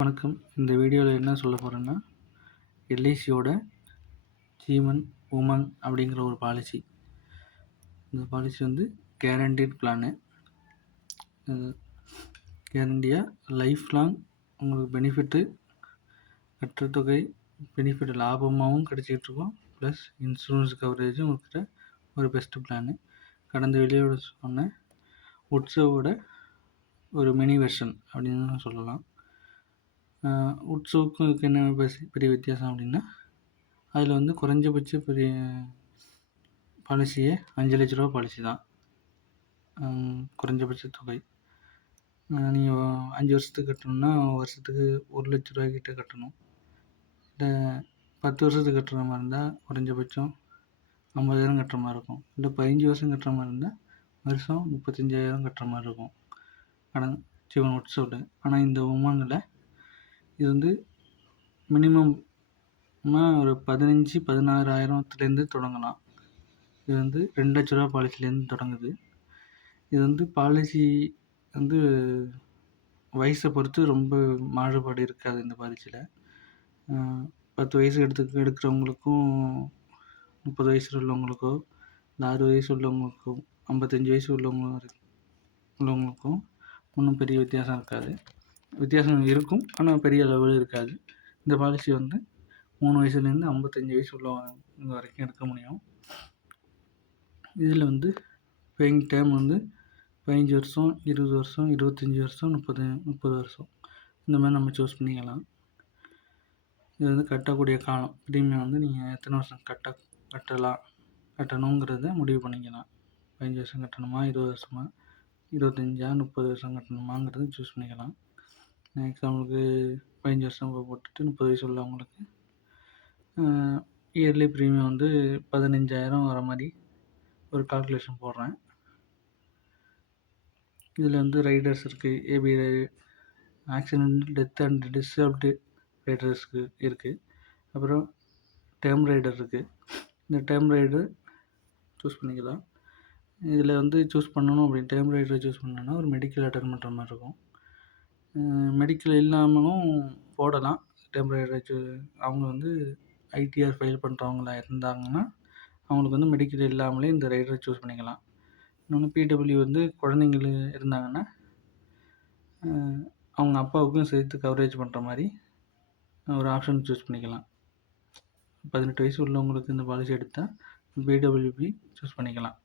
வணக்கம். இந்த வீடியோவில் என்ன சொல்ல போகிறேன்னா, எல்ஐசியோட ஜீவன் உமங் அப்படிங்கிற ஒரு பாலிசி. இந்த பாலிசி வந்து கேரண்டீட் பிளானு. கேரண்டியாக லைஃப் லாங் உங்களுக்கு பெனிஃபிட்டு, கட்டுற தொகை பெனிஃபிட் லாபமாகவும் கிடைச்சிக்கிட்ருக்கோம். ப்ளஸ் இன்சூரன்ஸ் கவரேஜும் இருக்கிற ஒரு பெஸ்ட்டு பிளானு. கடந்த வீடியோட சொன்ன உட்ஸோட ஒரு மினி வெர்ஷன் அப்படின்னு சொல்லலாம். உட்ஸோவுக்கும் இதுக்கு என்ன பெரிய வித்தியாசம் அப்படின்னா, அதில் வந்து குறைஞ்சபட்ச பெரிய பாலிசியே 5 லட்ச ரூபா பாலிசி தான். குறைஞ்சபட்ச தொகை நீங்கள் 5 வருஷத்துக்கு கட்டணும்னா வருஷத்துக்கு 1 லட்ச ரூபாய்க்கிட்ட கட்டணும். இல்லை 10 வருஷத்துக்கு கட்டுற மாதிரி இருந்தால் குறைஞ்சபட்சம் 50,000 கட்டுற மாதிரி இருக்கும். இல்லை 15 வருஷம் கட்டுற மாதிரி இருந்தால் வருஷம் 35,000 கட்டுற மாதிரி இருக்கும். ஆனால் ஜீவன் உட்ஸோட. ஆனால் இந்த உமங்கில் இது வந்து மினிமமாக ஒரு 15-16,000த்துலேருந்து தொடங்கலாம். இது வந்து 2 லட்ச ரூபா பாலிசிலேருந்து தொடங்குது. இது வந்து பாலிசி வந்து வயசை பொறுத்து ரொம்ப மாறுபாடு இருக்காது. இந்த பாலிசியில் 10 வயசு எடுக்கிறவங்களுக்கும் 30 வயசு உள்ளவங்களுக்கோ, இல்லை 60 வயசு உள்ளவங்களுக்கும் 55 வயசு உள்ளவங்களுக்கும் ஒன்றும் பெரிய வித்தியாசம் இருக்காது. வித்தியாசம் இருக்கும், ஆனால் பெரிய அளவில் இருக்காது. இந்த பாலிசி வந்து 3 வயசுலேருந்து 55 வயசு உள்ளவங்க வரைக்கும் எடுக்க முடியும். இதில் வந்து பேயிங் டைம் வந்து 15 வருஷம், 20 வருஷம், 25 வருஷம், 30 வருஷம் இந்த மாதிரி நம்ம சூஸ் பண்ணிக்கலாம். இது வந்து கட்டக்கூடிய காலம் ப்ரீமியம் வந்து நீங்கள் எத்தனை வருஷம் கட்டணுங்கிறத முடிவு பண்ணிக்கலாம். 15 வருஷம் கட்டணுமா, 20 வருஷமா, 25 30 வருஷம் கட்டணுமாங்கிறத சூஸ் பண்ணிக்கலாம். எக்ஸாம்பிளுக்கு 15 வருஷம் போட்டுட்டு 30 வயசு உள்ளவங்களுக்கு இயர்லி ப்ரீமியம் வந்து 15,000 வர மாதிரி ஒரு கால்குலேஷன் போடுறேன். இதில் வந்து ரைடர்ஸ் இருக்குது. AB accident, death and disability ரைடர்ஸ்க்கு இருக்குது. அப்புறம் டேர்ம் ரைடர் இருக்குது. இந்த டேர்ம் ரைடர் சூஸ் பண்ணிக்கலாம். இதில் வந்து சூஸ் பண்ணணும் அப்படின்னு டேர்ம் ரைடரை சூஸ் பண்ணோன்னா ஒரு மெடிக்கல் அட்டன் பண்ணுற மாதிரி இருக்கும். மெடிக்கல் இல்லாமலும் போடலாம். டெம்பரரி அவங்க வந்து ஐடிஆர் ஃபைல் பண்ணுறவங்களா இருந்தாங்கன்னா அவங்களுக்கு வந்து மெடிக்கல் இல்லாமலே இந்த ரைடரை சூஸ் பண்ணிக்கலாம். இன்னொன்று பிடபிள்யூ வந்து குழந்தைங்கள் இருந்தாங்கன்னா அவங்க அப்பாவுக்கும் சேர்த்து கவரேஜ் பண்ணுற மாதிரி ஒரு ஆப்ஷன் சூஸ் பண்ணிக்கலாம். 18 வயசு உள்ளவங்களுக்கு இந்த பாலிசி எடுத்தால் பிடபிள்யூபி சூஸ் பண்ணிக்கலாம்.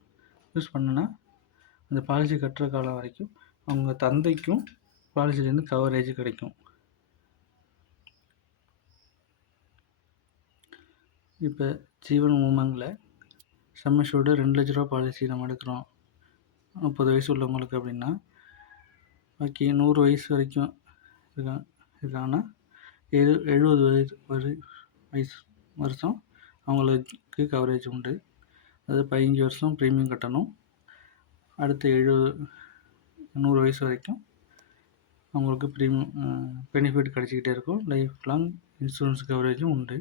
சூஸ் பண்ணோன்னா அந்த பாலிசி கட்டுற காலம் வரைக்கும் அவங்க தந்தைக்கும் பாலிசிலேருந்து கவரேஜ் கிடைக்கும். இப்போ ஜீவன் உமங்கில் சம் அஷ்யூர்டு 2 லட்ச ரூபா பாலிசி நம்ம எடுக்கிறோம் 30 வயசு உள்ளவங்களுக்கு அப்படின்னா, பாக்கி 100 வயசு வரைக்கும் இருக்காங்கன்னா 70 வருஷம் அவங்களுக்கு கவரேஜ் உண்டு. அது 15 வருஷம் ப்ரீமியம் கட்டணும். அடுத்து 100 வயசு வரைக்கும் அவங்களுக்கு பெனிஃபிட் கிடச்சிக்கிட்டே இருக்கும். லைஃப் லாங் இன்சூரன்ஸ் கவரேஜும் உண்டு.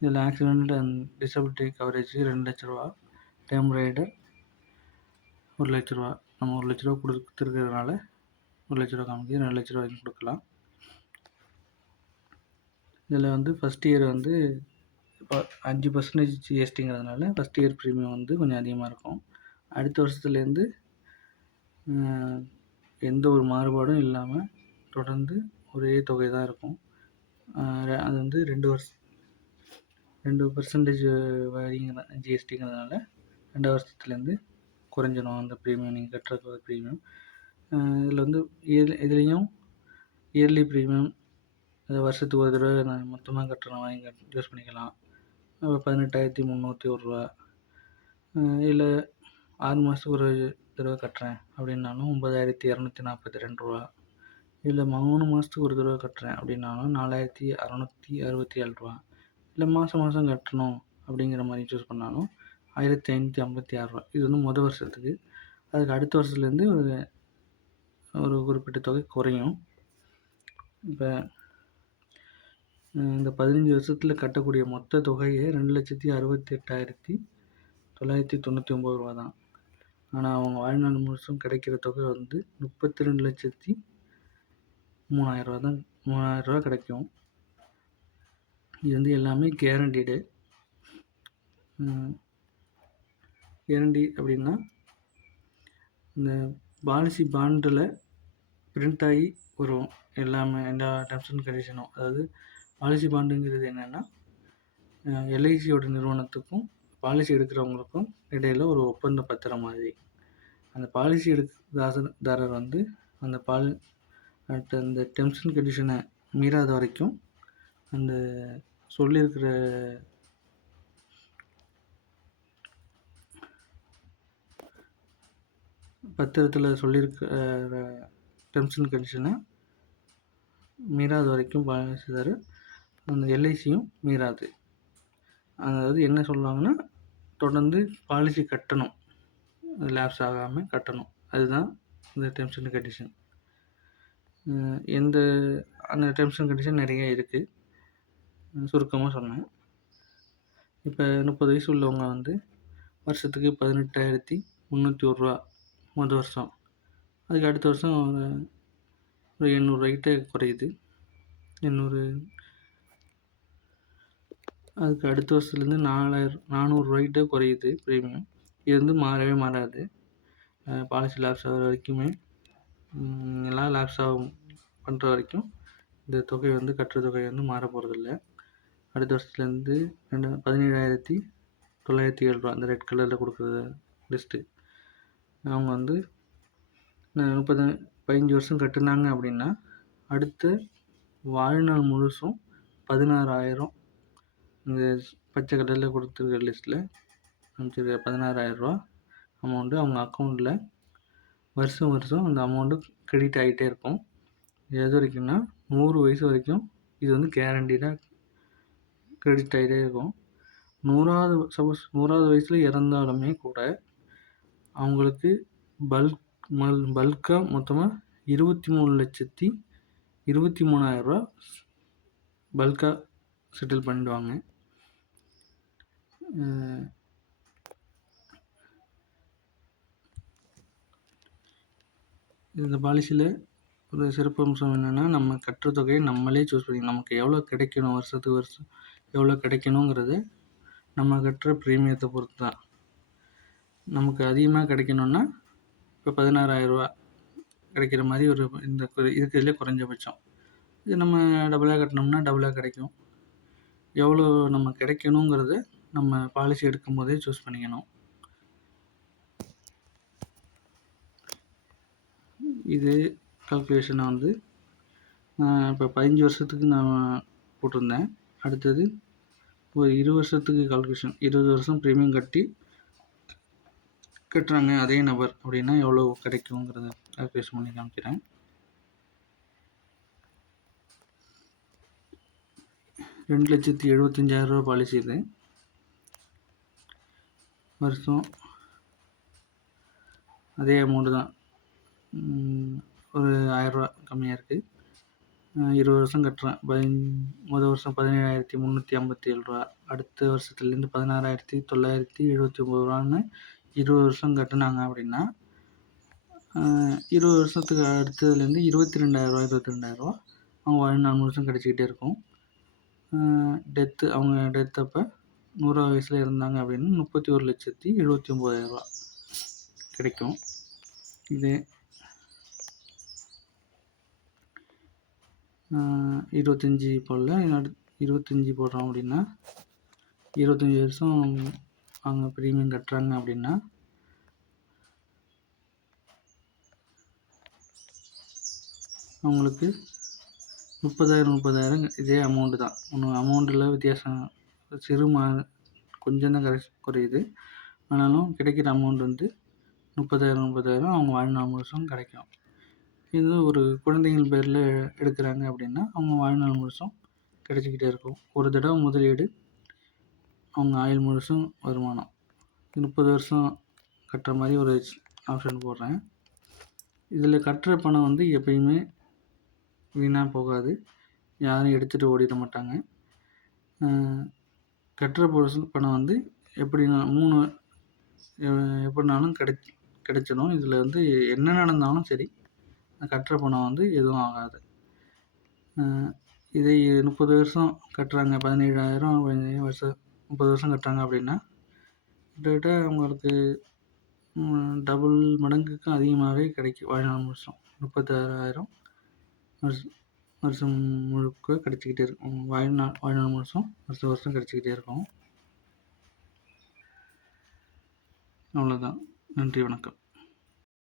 இதில் ஆக்சிடென்ட் அண்ட் டிசபிலிட்டி கவரேஜ் 2 லட்ச ரூபா, டேர்ம் ரைடர் 1 லட்ச ரூபா. நம்ம 1 லட்ச ரூபா கொடுத்துருக்கிறதுனால 1 லட்ச ரூபா காமிக்கு 2 லட்ச ரூபா வரைக்கும் கொடுக்கலாம். இதில் வந்து ஃபஸ்ட் இயர் வந்து இப்போ 5% ஜிஎஸ்டிங்கிறதுனால ஃபஸ்ட் இயர் ப்ரீமியம் வந்து கொஞ்சம் அதிகமாக இருக்கும். அடுத்த வருஷத்துலேருந்து எந்த ஒரு மாறுபாடும் இல்லாமல் தொடர்ந்து ஒரே தொகை தான் இருக்கும். அது வந்து 2% வரிங்கிற ஜிஎஸ்டிங்கிறதுனால 2 வருஷத்துலேருந்து குறைஞ்சிடும் அந்த ப்ரீமியம், நீங்கள் கட்டுற ப்ரீமியம். இதில் வந்து இதுலேயும் இயர்லி ப்ரீமியம் வருஷத்துக்கு ஒரு தடவை நான் மொத்தமாக கட்டுற வாங்கி யூஸ் பண்ணிக்கலாம். 18,301 ரூபா. இல்லை 6 மாதத்துக்கு ஒரு தடவை கட்டுறேன் அப்படின்னாலும் 9,242 ரூபா. இல்லை 3 மாதத்துக்கு ஒரு தடவை கட்டுறேன் அப்படின்னாலும் 4,667 ரூபா. இல்லை மாதம் கட்டணும் அப்படிங்கிற மாதிரி சூஸ் பண்ணாலும் 1,556 ரூபா. இது வந்து மொதல் வருஷத்துக்கு. அதுக்கு அடுத்த வருஷத்துலேருந்து ஒரு குறிப்பிட்ட தொகை குறையும். இப்போ இந்த 15 வருஷத்தில் கட்டக்கூடிய மொத்த தொகையே 2,68,999 ரூபா தான். ஆனால் அவங்க வாழ்நாள் முழுசும் கிடைக்கிற தொகை வந்து 32,03,000 ரூபா தான் 3000 கிடைக்கும். இது வந்து எல்லாமே கேரண்டீடு. கேரண்டி அப்படின்னா இந்த பாலிசி பாண்டில் பிரிண்ட் ஆகி வரும் எல்லாமே, எல்லா டெர்ம்ஸ் அண்ட் கண்டிஷனும். அதாவது பாலிசி பாண்டுங்கிறது என்னென்னா எல்ஐசியோட நிறுவனத்துக்கும் பாலிசி எடுக்கிறவங்களுக்கும் இடையில் ஒரு ஒப்பந்த பத்திரம் மாதிரி. அந்த பாலிசி தாரர் வந்து அந்த அந்த டெர்ம்ஸ் அண்ட் கண்டிஷனை மீறாத வரைக்கும் அந்த சொல்லியிருக்கிற பத்திரத்தில் சொல்லியிருக்க டெர்ம்ஸ் அண்ட் கண்டிஷனை மீறாத வரைக்கும் பாலிசிதாரர் அந்த எல்ஐசியும் மீறாது. அதாவது என்ன சொல்லுவாங்கன்னா, தொடர்ந்து பாலிசி கட்டணும், லேப்ஸ் ஆகாமல் கட்டணும். அதுதான் இந்த டெர்ம்ஸ் அண்ட் கண்டிஷன். அந்த டெர்ம்ஸ் அண்ட் கண்டிஷன் நிறைய இருக்குது, சுருக்கமாக சொன்னேன். இப்போ 30 வயசு உள்ளவங்க வந்து வருஷத்துக்கு 18,301 ரூபா முதல் வருஷம். அதுக்கு அடுத்த வருஷம் ஒரு 800 ரூபாய்கிட்ட குறையுது. 800. அதுக்கு அடுத்த வருஷத்துலேருந்து 400 ரூபாய்கிட்ட குறையுது ப்ரீமியம். இது வந்து மாறவே மாறாது. பாலிசி லேப்ஸ் ஆகிற வரைக்குமே, எல்லாம் லேப்ஸ் ஆகும் பண்ணுற வரைக்கும் இந்த தொகை வந்து கட்டுற தொகை வந்து மாற போகிறதில்ல. அடுத்த வருஷத்துலேருந்து 17,907 ரூபா அந்த ரெட் கலரில் கொடுக்குற லிஸ்ட்டு. அவங்க வந்து 15 வருஷம் கட்டுனாங்க அப்படின்னா அடுத்த வாழ்நாள் முழுசும் 16,000, இந்த பச்சை கலரில் கொடுத்துருக்க லிஸ்ட்டில் அனுப்பிச்சிருக்க 16,000 ரூபா அமௌண்ட்டு அவங்க அக்கௌண்ட்டில் வருஷம் அந்த அமௌண்ட்டு கிரெடிட் ஆகிட்டே இருக்கும். எது வரைக்கும்னா 100 வயசு வரைக்கும் இது வந்து கேரண்டீடாக கிரெடிட் ஆகிட்டே இருக்கும். 100வது வயசில் இறந்தாலுமே கூட அவங்களுக்கு பல்காக மொத்தமாக 23,23,000 ரூபா பல்காக செட்டில் பண்ணிடுவாங்க. இந்த பாலிசியில் ஒரு சிறப்பு அம்சம் என்னென்னா, நம்ம கட்டுற தொகையை நம்மளே சூஸ் பண்ணி நமக்கு எவ்வளோ கிடைக்கணும், வருஷத்துக்கு வருஷம் எவ்வளோ கிடைக்கணுங்கிறது நம்ம கட்டுற ப்ரீமியத்தை பொறுத்து தான். நமக்கு அதிகமாக கிடைக்கணுன்னா இப்போ 16,000 ரூபா கிடைக்கிற மாதிரி ஒரு இந்த இருக்கிறதுலே குறைஞ்சபட்சம். இது நம்ம டபுளாக கட்டினோம்னா டபுளாக கிடைக்கும். எவ்வளோ நம்ம கிடைக்கணுங்கிறத நம்ம பாலிசி எடுக்கும் போதே சூஸ் பண்ணிக்கணும். இது கால்குலேஷனை வந்து இப்போ 15 வருஷத்துக்கு நான் போட்டிருந்தேன். அடுத்தது ஒரு 20 வருஷத்துக்கு கால்குலேஷன், 20 வருஷம் ப்ரீமியம் கட்டுறாங்க அதே நபர் அப்படின்னா எவ்வளோ கிடைக்குங்கிறத கால்குலேஷன் பண்ணி காமிக்கிறேன். 2,75,000 ரூபா பாலிசி. இது வருஷம் அதே அமௌண்ட்டு தான், ஒரு 1000 ரூபா கம்மியாக இருக்குது. 20 வருஷம் கட்டுறேன். முதல் வருஷம் 17,357 ரூபா. அடுத்த வருஷத்துலேருந்து 16,979 ரூபான்னு 20 வருஷம் கட்டுனாங்க அப்படின்னா 20 வருஷத்துக்கு அடுத்ததுலேருந்து 22,000 ரூபா 22,000 ரூபா அவங்க வாழ்நாள் முழுசும் கிடச்சிக்கிட்டே இருக்கும். அவங்க டெத் அப்போ 100வது வயசில் இருந்தாங்க அப்படின்னா 31,79,000 ரூபா கிடைக்கும். இது 25 போடல, 25 போடுறோம் அப்படின்னா 25 வருஷம் அவங்க ப்ரீமியம் கட்டுறாங்க அப்படின்னா அவங்களுக்கு 30,000 இதே அமௌண்ட்டு தான். ஒன்றும் அமௌண்ட்டில் வித்தியாசம் கொஞ்சம் தான் குறையுது. ஆனாலும் கிடைக்கிற அமௌண்ட் வந்து 30,000 அவங்க வாழ்நாள் முழுசும் கிடைக்கும். இது ஒரு குழந்தைகள் பேரில் எடுக்கிறாங்க அப்படின்னா அவங்க வாழ்நாள் முழுசும் கிடைச்சிக்கிட்டே இருக்கும். ஒரு தடவை முதலீடு, அவங்க ஆயுள் முழுசும் வருமானம். 30 வருஷம் கட்டுற மாதிரி ஒரு ஆப்ஷன் போடுறேன். இதில் கட்டுற பணம் வந்து எப்பயுமே வீணாக போகாது, யாரும் எடுத்துகிட்டு ஓடிட மாட்டாங்க. கட்டுற பணம் வந்து எப்படினாலும் கிடைச்சிடும். இதில் வந்து என்ன நடந்தாலும் சரி, கட்டுற பணம் வந்து எதுவும் ஆகாது. இதை 30 வருஷம் கட்டுறாங்க, 17,000 வருஷம் 30 வருஷம் கட்டுறாங்க அப்படின்னா கிட்டத்தட்ட அவங்களுக்கு டபுள் மடங்குக்கும் அதிகமாகவே கிடைக்கும். வாழ்நாள் முழுசும் 36,000 வருஷம் வருஷம் முழுக்க கிடைச்சிக்கிட்டே இருக்கும். வாழ்நாள் முழுசும் வருஷம் வருஷம் கிடைச்சிக்கிட்டே இருக்கும். அவ்வளோதான். நன்றி, வணக்கம்.